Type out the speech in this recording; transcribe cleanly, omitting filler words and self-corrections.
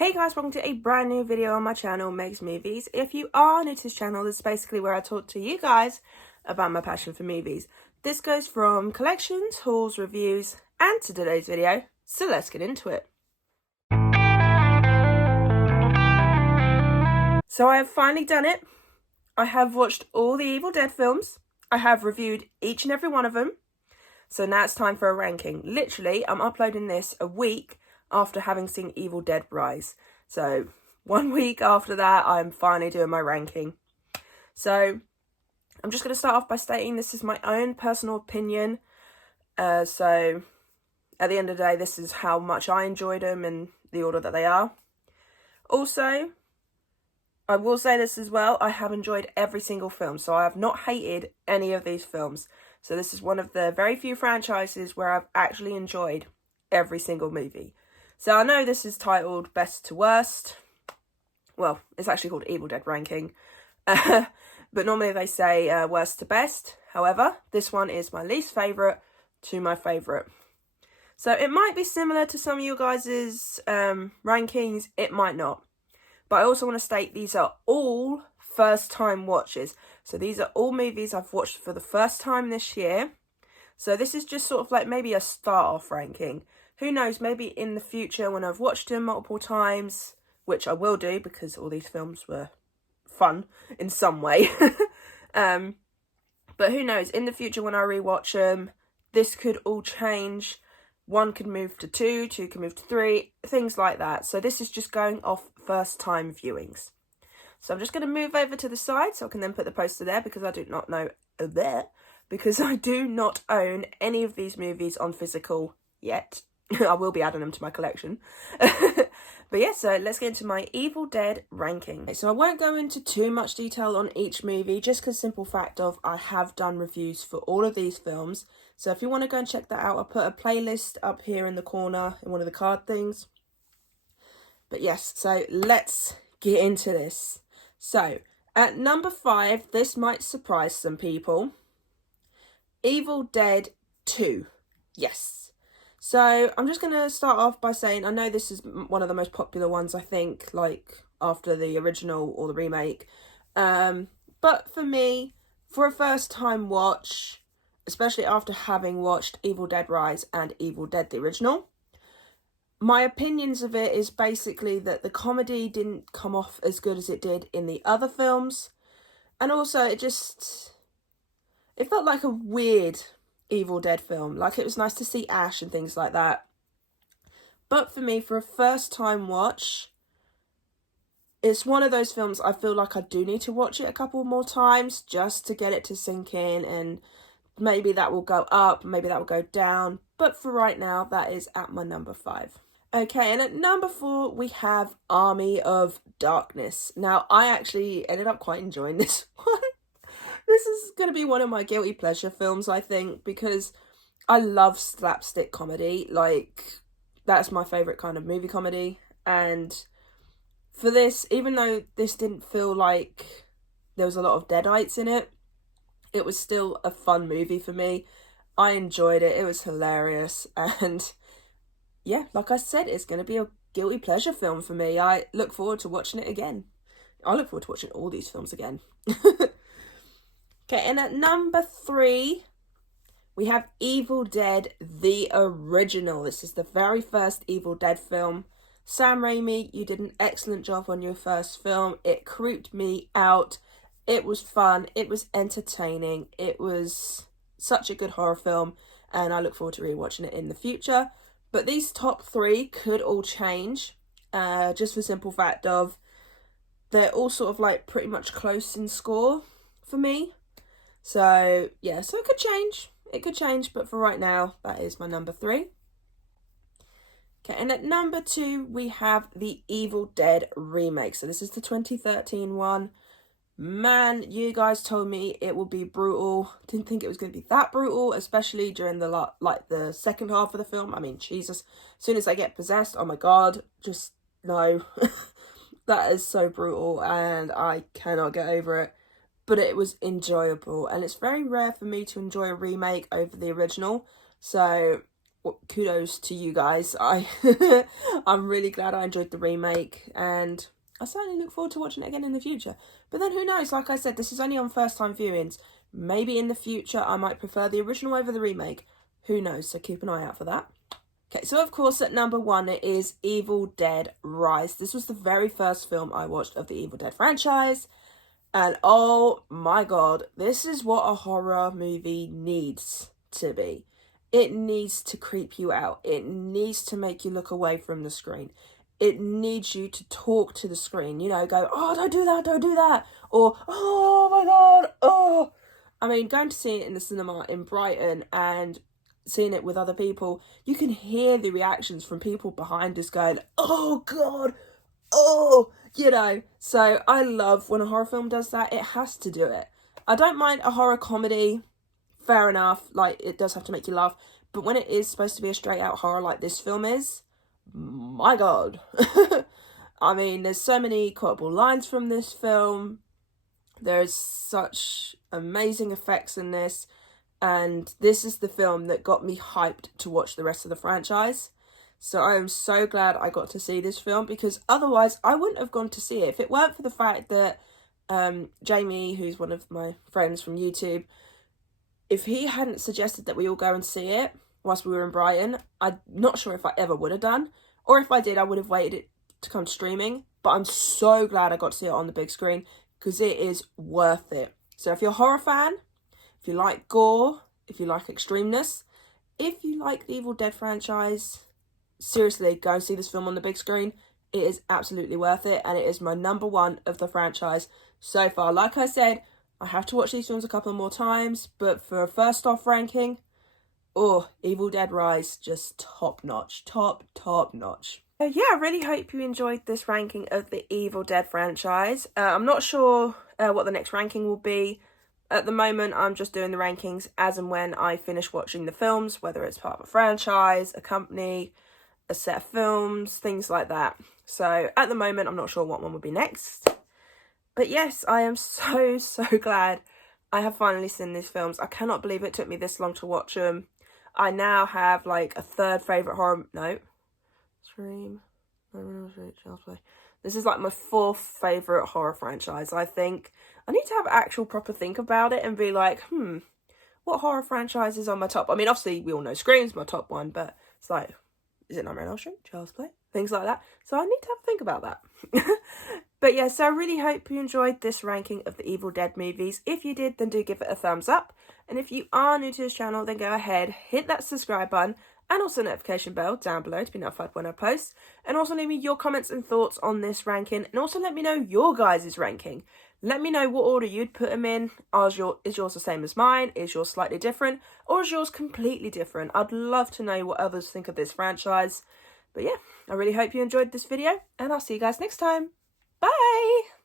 Hey guys, welcome to a brand new video on my channel, Meg's Movies. If you are new to this channel, this is basically where I talk to you guys about my passion for movies. This goes from collections, hauls, reviews, and to today's video, so let's get into it. So I have finally done it. I have watched all the Evil Dead films. I have reviewed each and every one of them. So now it's time for a ranking. Literally, I'm uploading this a week after having seen Evil Dead Rise. So 1 week after that, I'm finally doing my ranking. So I'm just going to start off by stating this is my own personal opinion. So at the end of the day, this is how much I enjoyed them in the order that they are. Also, I will say this as well, I have enjoyed every single film. So I have not hated any of these films. So this is one of the very few franchises where I've actually enjoyed every single movie. So I know this is titled Best to Worst. Well, it's actually called Evil Dead Ranking. But normally they say worst to best. However, this one is my least favourite to my favourite. So it might be similar to some of you guys' rankings. It might not. But I also want to state these are all first time watches. So these are all movies I've watched for the first time this year. So this is just sort of like maybe a start off ranking. Who knows, maybe in the future when I've watched them multiple times, which I will do because all these films were fun in some way. But who knows, in the future when I rewatch them, this could all change. 1 could move to 2, 2 could move to 3, things like that. So this is just going off first time viewings. So I'm just going to move over to the side so I can then put the poster there because I do not know because I do not own any of these movies on physical yet. I will be adding them to my collection. But yeah, so let's get into my Evil Dead ranking. Okay, so I won't go into too much detail on each movie, just because simple fact of I have done reviews for all of these films. So if you want to go and check that out, I'll put a playlist up here in the corner in one of the card things. But yes, so let's get into this. So at number 5, this might surprise some people. Evil Dead 2. Yes. So I'm just going to start off by saying, I know this is one of the most popular ones, I think, like after the original or the remake. But for me, for a first time watch, especially after having watched Evil Dead Rise and Evil Dead the original, my opinions of it is basically that the comedy didn't come off as good as it did in the other films. And also it felt like a weird Evil Dead film. Like, it was nice to see Ash and things like that. But for me, for a first time watch, it's one of those films I feel like I do need to watch it a couple more times just to get it to sink in, and maybe that will go up, maybe that will go down. But for right now, that is at my number 5. Okay, and at number 4, we have Army of Darkness. Now, I actually ended up quite enjoying this one. This is going to be one of my guilty pleasure films, I think, because I love slapstick comedy. Like, that's my favourite kind of movie comedy. And for this, even though this didn't feel like there was a lot of deadites in it, it was still a fun movie for me. I enjoyed it. It was hilarious. And yeah, like I said, it's going to be a guilty pleasure film for me. I look forward to watching it again. I look forward to watching all these films again. Okay, and at number 3, we have Evil Dead the original. This is the very first Evil Dead film. Sam Raimi, you did an excellent job on your first film. It creeped me out. It was fun. It was entertaining. It was such a good horror film, and I look forward to rewatching it in the future. But these top 3 could all change, just for the simple fact of they're all sort of like pretty much close in score for me. So yeah, so it could change. It could change, but for right now, that is my number 3. Okay, and at number 2, we have the Evil Dead remake. So this is the 2013 one. Man, you guys told me it would be brutal. Didn't think it was going to be that brutal, especially during the second half of the film. I mean, Jesus, as soon as I get possessed, oh my God, just no. That is so brutal, and I cannot get over it. But it was enjoyable, and it's very rare for me to enjoy a remake over the original. So kudos to you guys. I'm really glad I enjoyed the remake, and I certainly look forward to watching it again in the future. But then who knows, like I said, this is only on first time viewings. Maybe in the future I might prefer the original over the remake. Who knows, so keep an eye out for that. Okay, so of course at number 1 it is Evil Dead Rise. This was the very first film I watched of the Evil Dead franchise. And oh my god, this is what a horror movie needs to be. It needs to creep you out. It needs to make you look away from the screen. It needs you to talk to the screen. You know, go, oh, don't do that, don't do that. Or, oh my god, oh. I mean, going to see it in the cinema in Brighton and seeing it with other people, you can hear the reactions from people behind us going, oh god, oh, you know. So I love when a horror film does that. It has to do it. I don't mind a horror comedy, fair enough, like it does have to make you laugh, but when it is supposed to be a straight out horror like this film is, my god. I mean, there's so many quotable lines from this film. There's such amazing effects in this, and this is the film that got me hyped to watch the rest of the franchise. So I am so glad I got to see this film, because otherwise I wouldn't have gone to see it. If it weren't for the fact that Jamie, who's one of my friends from YouTube, if he hadn't suggested that we all go and see it whilst we were in Brighton, I'm not sure if I ever would have done. Or if I did, I would have waited it to come streaming. But I'm so glad I got to see it on the big screen, because it is worth it. So if you're a horror fan, if you like gore, if you like extremeness, if you like the Evil Dead franchise, seriously, go and see this film on the big screen. It is absolutely worth it, and it is my number 1 of the franchise so far. Like I said, I have to watch these films a couple more times, but for a first off ranking, oh, Evil Dead Rise, just top notch. Top notch. Yeah, I really hope you enjoyed this ranking of the Evil Dead franchise. I'm not sure what the next ranking will be. At the moment, I'm just doing the rankings as and when I finish watching the films, whether it's part of a franchise, a company, a set of films, things like that. So at the moment, I'm not sure what one will be next. But yes, I am so glad I have finally seen these films. I cannot believe it took me this long to watch them. I now have like a third favourite horror... No. Scream. Child's Play. This is like my 4th favourite horror franchise, I think. I need to have an actual proper think about it and be like, what horror franchise is on my top? I mean, obviously, we all know Scream's my top one, but it's like, is it Nightmare on Elm Street? Child's Play? Things like that. So I need to have a think about that. But yeah, so I really hope you enjoyed this ranking of the Evil Dead movies. If you did, then do give it a thumbs up. And if you are new to this channel, then go ahead, hit that subscribe button and also notification bell down below to be notified when I post. And also leave me your comments and thoughts on this ranking. And also let me know your guys' ranking. Let me know what order you'd put them in. Is yours the same as mine? Is yours slightly different? Or is yours completely different? I'd love to know what others think of this franchise. But yeah, I really hope you enjoyed this video, and I'll see you guys next time. Bye!